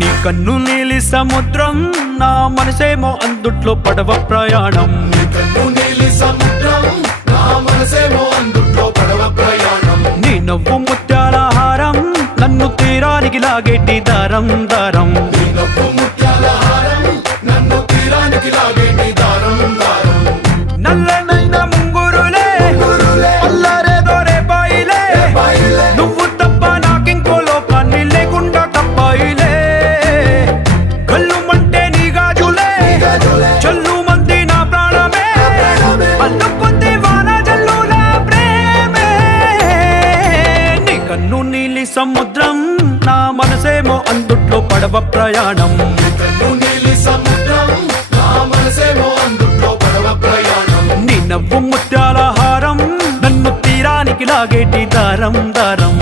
నీ కన్ను నీలి సముద్రం నా మనసేమో అందుట్లో పడవ ప్రయాణం. నీ కన్ను నీలి సముద్రం నా మనసేమో అందుట్లో పడవ ప్రయాణం. నీ నవ్వు ముత్యాల హారం నన్ను తీరానికి లాగేటి దారం దారం. నీ నవ్వు ముత్యాల హారం నన్ను తీరానికి లాగేటి దారం దారం. నల్లనైన ముంగురులే అల్లారేదో రేపాయిలే, నువ్వు తప్ప నాకింకో లోకాన్ని లేకుండా కప్పాయిలే. కళ్ళు మంటే నీ గాజులే చల్లు మంది నా ప్రాణమే, అల్లు పొంది వాన జల్లుల ప్రేమే. నీ కన్ను నీలి సముద్రం నా మనసేమో అందుట్లో పడవ ప్రయాణం. నీ కన్ను నీలి సముద్రం నా మనసేమో అందుట్లో పడవ ప్రయాణం. నీ నవ్వు ముత్యాల హారం నన్ను తీరానికి లాగేటి దారం దారం.